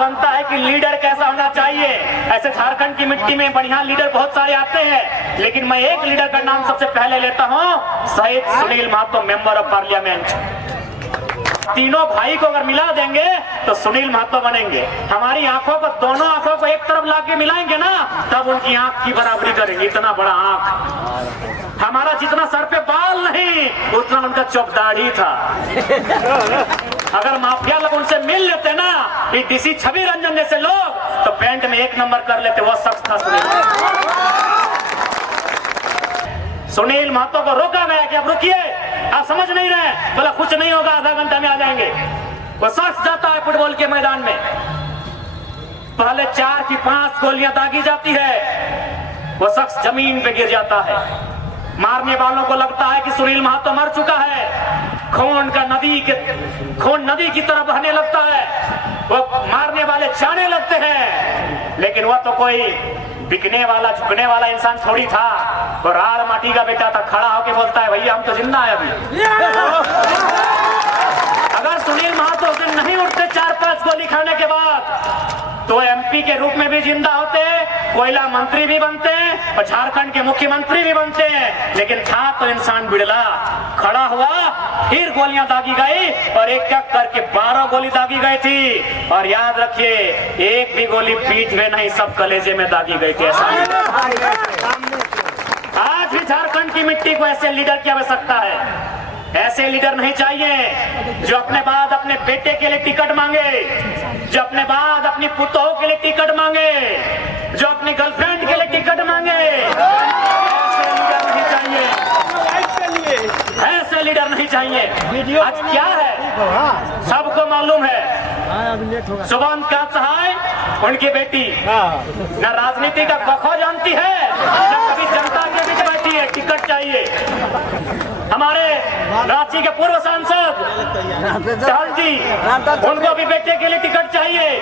बनता है कि लीडर कैसा होना चाहिए। ऐसे झारखंड की मिट्टी में बढ़िया लीडर बहुत सारे आते हैं, लेकिन मैं एक लीडर का नाम सबसे पहले लेता हूँ, शहीद Sunil Mahato, member of parliament. तीनों भाई को अगर मिला देंगे तो सुनील महतो बनेंगे। हमारी आंखों को, दोनों आंखों को एक तरफ लाके मिलाएंगे ना, तब उनकी आंख की बराबरी करेंगे। इतना बड़ा आंख, हमारा जितना सर पे बाल नहीं उतना उनका चौकदाढ़ी था। अगर माफिया लोग उनसे मिल लेते ना, ये डीसी छवि रंजन जैसे लोग, तो पेंट में 1 नंबर कर लेते। वो शख्स था सुनील महतो को रोका गया कि अब रुकिए, आप समझ नहीं रहे, बोला कुछ नहीं होगा, आधा घंटा में आ जाएंगे। वो शख्स जाता है फुटबॉल के मैदान में, पहले 4 की 5 गोलियां दागी जाती है, वो शख्स जमीन पे गिर जाता है। मारने वालों को लगता है कि सुनील महतो मर चुका है, खून नदी की तरह बहने लगता है। वो मारने वाले जाने लगते हैं, लेकिन वह तो कोई बिकने वाला, झुकने वाला इंसान थोड़ी था। वो राड़ माटी का बेटा था, खड़ा होके बोलता है भैया हम तो जिंदा है अभी। अगर सुनील महतो उस दिन नहीं उठते 4-5 गोली खाने के बाद, तो एमपी के रूप में भी जिंदा होते, कोयला मंत्री भी बनते और झारखंड के मुख्यमंत्री भी बनते हैं। लेकिन था तो इंसान बिड़ला, खड़ा हुआ, फिर गोलियां दागी गई और एक एक करके 12 गोली दागी गई थी। और याद रखिए, एक भी गोली पीठ में नहीं, सब कलेजे में दागी गई थी। ऐसा आज भी झारखंड की मिट्टी को ऐसे लीडर की आवश्यकता है। ऐसे लीडर नहीं चाहिए जो अपने बाद अपने बेटे के लिए टिकट मांगे, जो अपने बाद अपनी पुतों के लिए टिकट मांगे, जो अपनी गर्लफ्रेंड के लिए टिकट मांगे। ऐसे लीडर नहीं चाहिए, ऐसे लीडर नहीं चाहिए। आज क्या है सबको मालूम है, सुबंत का सहाय उनकी बेटी न राजनीति का खो जानती है, न कभी जनता के बीच बैठी है। टिकट चाहिए। हमारे रांची के पूर्व सांसद चहल जी, उनको भी बेटे के लिए टिकट चाहिए।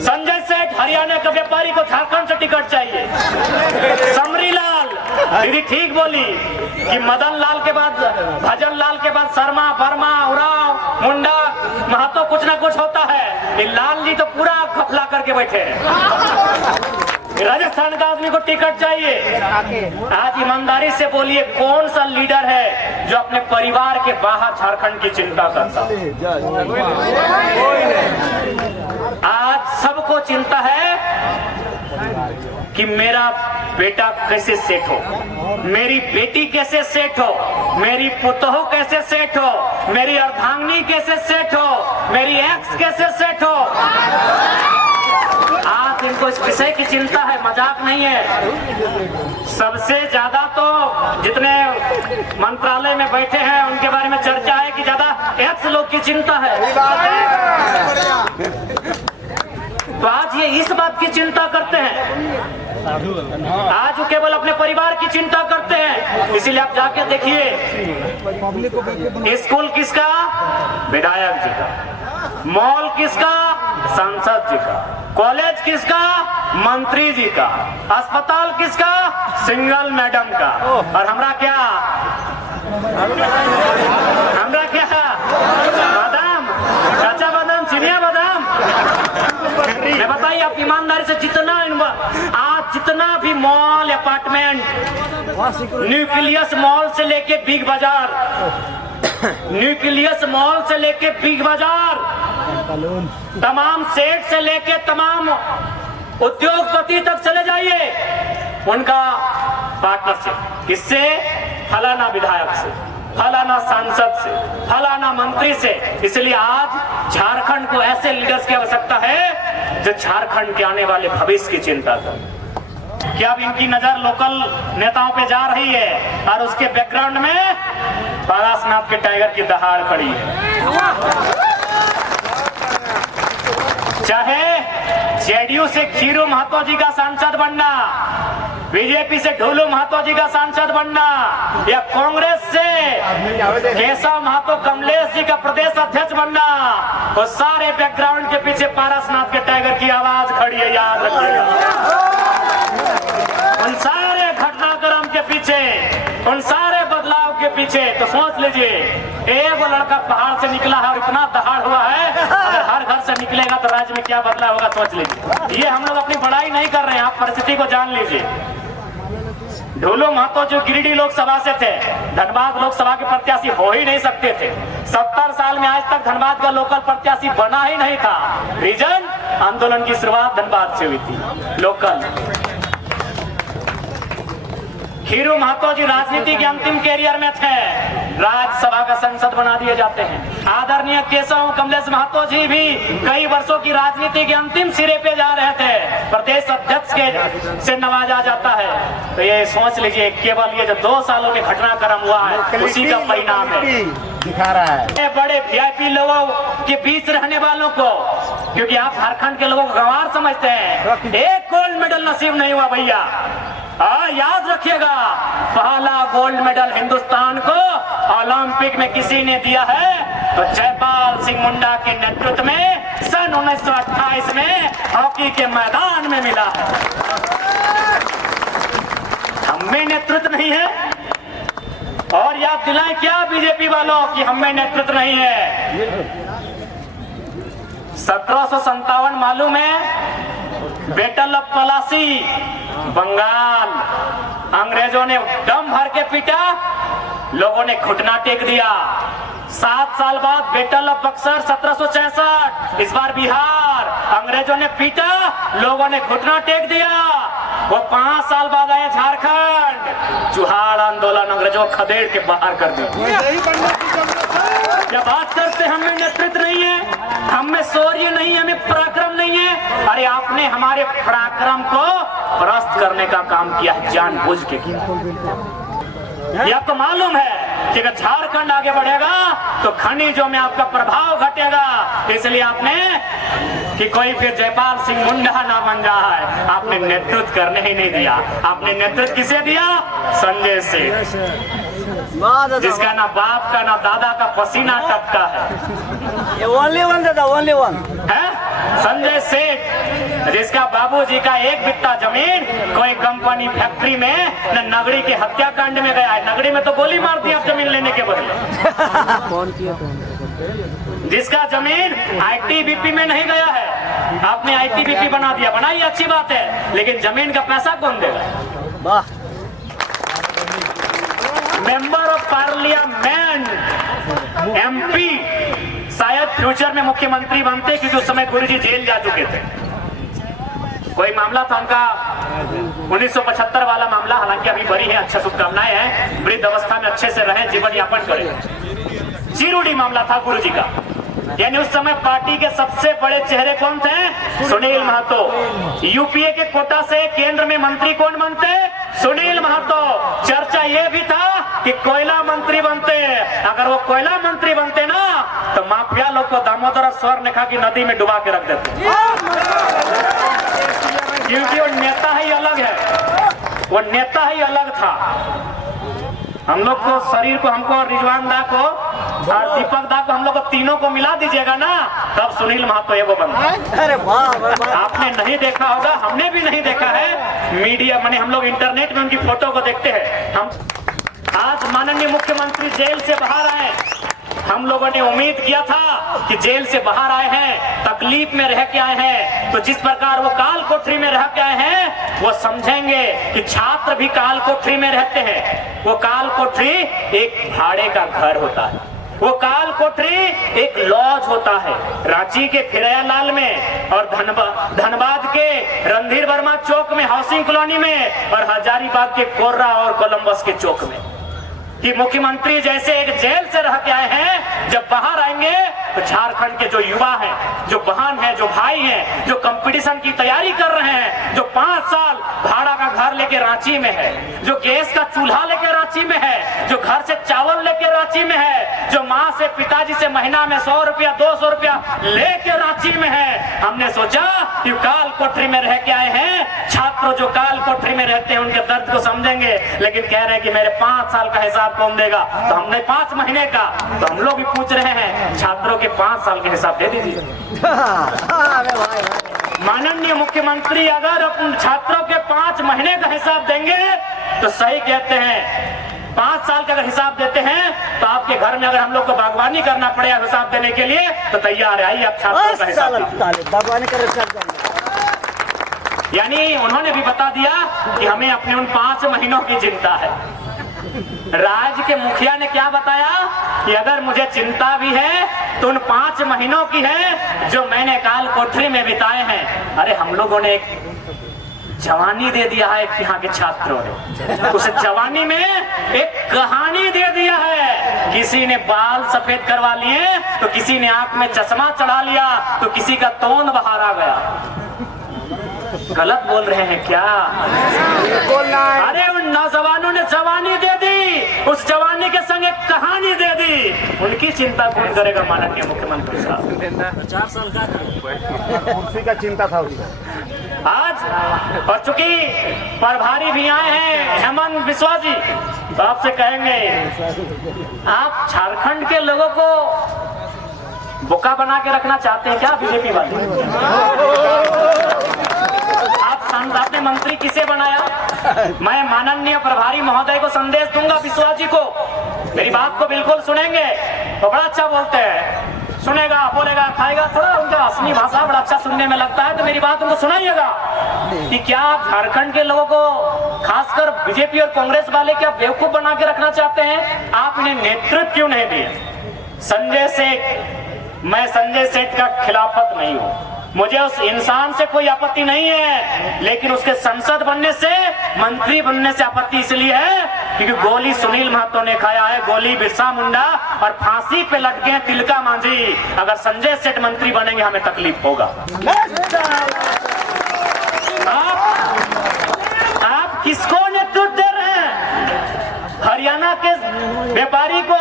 संजय सेठ, हरियाणा के व्यापारी को झारखंड से टिकट चाहिए। समरी लाल दीदी ठीक बोली कि मदन लाल के बाद, भजन लाल के बाद शर्मा, वर्मा, उरांव, मुंडा, महतो कुछ ना कुछ होता है। लाल जी तो पूरा खपला करके बैठे हैं। राजस्थान का आदमी को टिकट चाहिए। आज ईमानदारी से बोलिए, कौन सा लीडर है जो अपने परिवार के बाहर झारखंड की चिंता करता? आज सबको चिंता है कि मेरा बेटा कैसे सेट हो, मेरी बेटी कैसे सेट हो, मेरी पुतोह कैसे सेट हो, मेरी अर्धांगिनी कैसे सेट हो, मेरी एक्स कैसे सेट हो। आज इनको इस विषय की चिंता है, मजाक नहीं है। सबसे ज्यादा तो जितने मंत्रालय में बैठे हैं उनके बारे में चर्चा है कि ज्यादा एक्स लोग की चिंता है। तो आज ये इस बात की चिंता करते हैं, आज वो केवल अपने परिवार की चिंता करते हैं। इसीलिए आप जाके देखिए, स्कूल किसका? विधायक जी का। मॉल किसका? सांसद जी का। कॉलेज किसका? मंत्री जी का। अस्पताल किसका? सिंगल मैडम का। और हमरा क्या? बादाम, कच्चा बादाम, चिनिया बादाम। मैं बताइए, आप ईमानदारी से आज जितना भी मॉल, अपार्टमेंट, न्यूक्लियस मॉल से लेके बिग बाजार, न्यूक्लियस मॉल से लेके बिग बाजार, तमाम सेठ से लेके तमाम उद्योगपति तक चले जाइए, उनका पार्टनरशिप किससे? फलाना विधायक से, फलाना सांसद से, फलाना मंत्री से। इसलिए आज झारखंड को ऐसे लीडर्स की आवश्यकता है जो झारखंड के आने वाले भविष्य की चिंता करें। क्या अब इनकी नजर लोकल नेताओं पे जा रही है और उसके बैकग्राउंड में पारसनाथ के टाइगर की दहाड़ खड़ी है। चाहे जेडीयू से खीरू महतो जी का सांसद बनना, बीजेपी से ढोलू महतो जी का सांसद बनना, या कांग्रेस से केशव महतो कमलेश जी का प्रदेश अध्यक्ष बनना, वो सारे बैकग्राउंड के पीछे पारसनाथ के टाइगर की आवाज खड़ी है, याद रखिएगा। उन सारे घटनाक्रम के पीछे, उन सारे बदलाव के पीछे, तो सोच लीजिए एक वो लड़का पहाड़ से निकला है और इतना दहाड़ हुआ है, अगर हर घर से निकलेगा तो राज्य में क्या बदला होगा सोच लीजिए। ये हम लोग अपनी बड़ाई नहीं कर रहे हैं, आप परिस्थिति को जान लीजिए। ढोलो महतो जो गिरिडीह लोकसभा से थे, धनबाद लोकसभा के प्रत्याशी हो ही नहीं सकते थे। 70 साल में आज तक धनबाद का लोकल प्रत्याशी बना ही नहीं था। रीजन, आंदोलन की शुरुआत धनबाद से हुई थी लोकल। खीरू महतो जी राजनीति के अंतिम कैरियर में थे, राज्यसभा का सांसद बना दिए जाते हैं। आदरणीय केशव कमलेश महतो जी भी कई वर्षों की राजनीति के अंतिम सिरे पे जा रहे थे, प्रदेश अध्यक्ष के से नवाजा जाता है। तो ये सोच लीजिए केवल ये जो 2 सालों में घटनाक्रम हुआ है उसी का परिणाम है, दिखा रहा है। बड़े वीआईपी लोगों के बीच रहने वालों को, क्योंकि आप झारखंड के लोगों को गंवार समझते हैं, एक गोल्ड मेडल नसीब नहीं हुआ भैया। याद रखिएगा, पहला गोल्ड मेडल हिंदुस्तान को ओलंपिक में किसी ने दिया है तो जयपाल सिंह मुंडा के नेतृत्व में सन 1928 में हॉकी के मैदान में मिला है। हमें नेतृत्व नहीं है, और याद दिलाएं क्या बीजेपी वालों कि हमें नेतृत्व नहीं है। 1757 मालूम है, बैटल ऑफ पलासी, बंगाल, अंग्रेजों ने दम भर के पीटा, लोगों ने घुटना टेक दिया। 7 साल बाद बैटल ऑफ बक्सर 1766, इस बार बिहार, अंग्रेजों ने पीटा, लोगों ने घुटना टेक दिया। वो 5 साल बाद आए झारखंड, चुहाड़ आंदोलन, अंग्रेजों खदेड़ के बाहर कर दिया। जब बात करते हमें नेतृत्व नहीं है, हमें शौर्य नहीं है, हमें पराक्रम नहीं है, अरे आपने हमारे पराक्रम को परास्त करने का काम किया है, जानबूझ के किया। ये आपको मालूम है कि अगर झारखंड आगे बढ़ेगा तो खनिजों में आपका प्रभाव घटेगा, इसलिए आपने कि कोई फिर जयपाल सिंह मुंडा ना बन जाए, आपने नेतृत्व करने ही नहीं दिया। आपने नेतृत्व किसे दिया? संजय सेठ, जिसका ना बाप का ना दादा का पसीना टपका है। ये ओनली वन दादा, ओनली वन है संजय सेठ, जिसका बाबूजी का एक बित्ता जमीन कोई कंपनी फैक्ट्री में न नगड़ी के हत्याकांड में गया है। नगड़ी में तो गोली मार दी आप जमीन लेने के बदले। जिसका जमीन आईटीबीपी में नहीं गया है, आपने आईटीबीपी बना दिया, बनाई अच्छी बात है, लेकिन जमीन का पैसा कौन देगा? मेंबर ऑफ पार्लियामेंट एमपी शायद फ्यूचर में मुख्यमंत्री बनते, क्योंकि उस समय गुरुजी जेल जा चुके थे। कोई मामला था उनका 1975 वाला मामला, हालांकि अभी बरी है, अच्छा शुभकामनाएं हैं, वृद्ध अवस्था में अच्छे से रहें, जीवन यापन करें। चिरूडी मामला था गुरुजी का, यानी उस समय पार्टी के सबसे बड़े चेहरे कौन थे? सुनील महतो। यूपीए के कोटा से केंद्र में मंत्री कौन बनते? सुनील महतो। चर्चा ये भी था कि कोयला मंत्री बनते, अगर वो कोयला मंत्री बनते ना तो माफिया लोग को दामोदर स्वर्णरेखा की नदी में डुबा के रख देते, क्योंकि वो नेता ही अलग है, वो नेता ही अलग था। हम लोग को शरीर को, हमको रिजवान दा को और दीपक दा को, हम लोग को तीनों को मिला दीजिएगा ना, तब सुनील महतो एगो बनता। अरे वाह, आपने नहीं देखा होगा, हमने भी नहीं देखा है, मीडिया माने हम लोग इंटरनेट में उनकी फोटो को देखते हैं। हम आज माननीय मुख्यमंत्री जेल से बाहर आए, हम लोगों ने उम्मीद किया था कि जेल से बाहर आए हैं, तकलीफ में रह के आए हैं, तो जिस प्रकार वो काल कोठरी में रह के आए हैं वो समझेंगे कि छात्र भी काल कोठरी में रहते हैं। वो काल कोठरी एक भाड़े का घर होता है, वो काल कोठरी एक लॉज होता है। रांची के फिरयालाल में और धनबाद के रणधीर वर्मा चौक में, हाउसिंग कॉलोनी में, और हजारीबाग के कोर्रा और कोलंबस के चौक में। कि मुख्यमंत्री जैसे एक जेल से रह के आए हैं, जब बाहर आएंगे तो झारखंड के जो युवा हैं, जो बहन हैं, जो भाई हैं, जो कंपटीशन की तैयारी कर रहे हैं, जो 5 साल भाड़ा का घर लेके रांची में है, जो गैस का चूल्हा लेके रांची में है, जो घर से चावल लेके रांची में है, जो माँ से पिताजी से महीना में 100 रुपया 200 रुपया लेके रांची में है, हमने सोचा कि काल कोठरी में रह के आए हैं, छात्र जो काल कोठरी में रहते हैं उनके दर्द को समझेंगे, लेकिन कह रहे हैं कि मेरे 5 साल का हिसाब कौन देगा? तो हमने 5 महीने का, तो हम लोग भी पूछ रहे हैं छात्रों के 5 साल के हिसाब दे दीजिए। माननीय मुख्यमंत्री अगर छात्रों के 5 महीने का हिसाब देंगे तो सही कहते हैं 5 साल का अगर हिसाब देते हैं तो आपके घर में अगर हम लोग को बागवानी करना पड़े हिसाब देने के लिए तो तैयार है। आइए आप छात्रों का हिसाब दीजिए। बागवानी कर यानी उन्होंने भी बता दिया कि हमें अपने उन 5 महीनों की चिंता है। राज्य के मुखिया ने क्या बताया कि अगर मुझे चिंता भी है तो उन 5 महीनों की है जो मैंने काल कोठरी में बिताए हैं। अरे हम लोगों ने एक जवानी दे दिया है यहाँ के छात्रों ने, उस जवानी में एक कहानी दे दिया है। किसी ने बाल सफेद करवा लिए तो किसी ने आंख में चश्मा चढ़ा लिया तो किसी का तोंद बाहर आ गया। गलत बोल रहे हैं क्या? अरे उन नौजवानों ने जवानी दे दी, उस जवानी के संग एक कहानी दे दी। उनकी चिंता कौन करेगा माननीय मुख्यमंत्री साहब? 4 साल का कुर्सी का चिंता था उसको। आज और चूंकि प्रभारी भी आए हैं हेमंत बिस्वा जी, तो आपसे कहेंगे आप झारखंड के लोगों को बोका बना के रखना चाहते हैं क्या बीजेपी वाले? आपने मंत्री किसे बनाया? मैं माननीय प्रभारी महोदय को संदेश दूंगा, बिस्वा जी को। मेरी बात को बिल्कुल सुनेंगे तो बड़ा अच्छा बोलते हैं, सुनेगा, बोलेगा, खाएगा, थोड़ा उनका असली भाषा बड़ा अच्छा सुनने में लगता है। तो मेरी बात उनको सुनाइएगा कि क्या आप झारखंड के लोगों को, खासकर बीजेपी और कांग्रेस वाले, क्या बेवकूफ बना के रखना चाहते हैं? आप इन्हें नेतृत्व क्यों नहीं दिए? संजय सेठ, मैं संजय सेठ का खिलाफत नहीं हूँ, मुझे उस इंसान से कोई आपत्ति नहीं है, लेकिन उसके संसद बनने से, मंत्री बनने से आपत्ति इसलिए है क्योंकि गोली सुनील महतो ने खाया है, गोली बिरसा मुंडा, और फांसी पे लटके हैं तिलका मांझी। अगर संजय सेठ मंत्री बनेंगे हमें तकलीफ होगा। आप किसको नेतृत्व दे रहे हैं? हरियाणा के व्यापारी को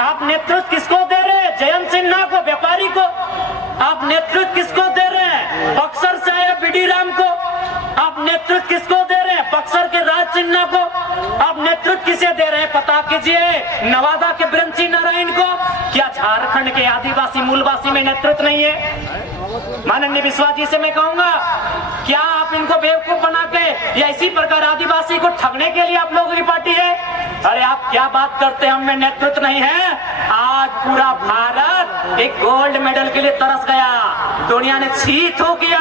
आप नेतृत्व किसको दे रहे हैं? जयंत सिन्हा को, व्यापारी को आप नेतृत्व किसको दे रहे हैं? बक्सर से आए बीडी राम को आप नेतृत्व किसको दे रहे हैं? बक्सर के राज सिन्हा को आप नेतृत्व किसे दे रहे हैं? पता कीजिए। नवादा के ब्रंची नारायण को। क्या झारखंड के आदिवासी मूलवासी में नेतृत्व नहीं है? माननीय बिस्वा जी से मैं कहूंगा, क्या आप इनको बेवकूफ बना के या इसी प्रकार आदिवासी को ठगने के लिए आप लोगों की पार्टी है? अरे आप क्या बात करते हैं, हमें नेतृत्व नहीं है। आज पूरा भारत एक गोल्ड मेडल के लिए तरस गया। दुनिया ने छी थू किया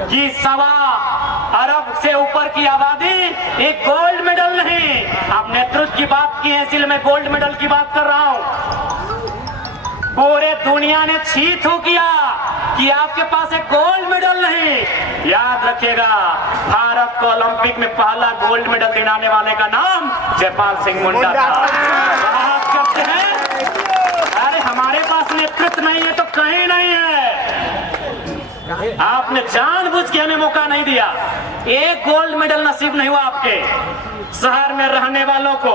कि 1.25 अरब से ऊपर की आबादी एक गोल्ड मेडल नहीं। आप नेतृत्व की बात की है, इसलिए मैं गोल्ड मेडल की बात कर रहा हूं। पूरे दुनिया ने छी थू किया कि आपके पास एक गोल्ड मेडल नहीं। याद रखिएगा, भारत को ओलंपिक में पहला गोल्ड मेडल दिलाने वाले का नाम जयपाल सिंह मुंडा था। बात करते हैं, अरे हमारे पास नेतृत्व नहीं है तो कहीं नहीं है। आपने जानबूझ के हमें मौका नहीं दिया। एक गोल्ड मेडल नसीब नहीं हुआ आपके शहर में रहने वालों को।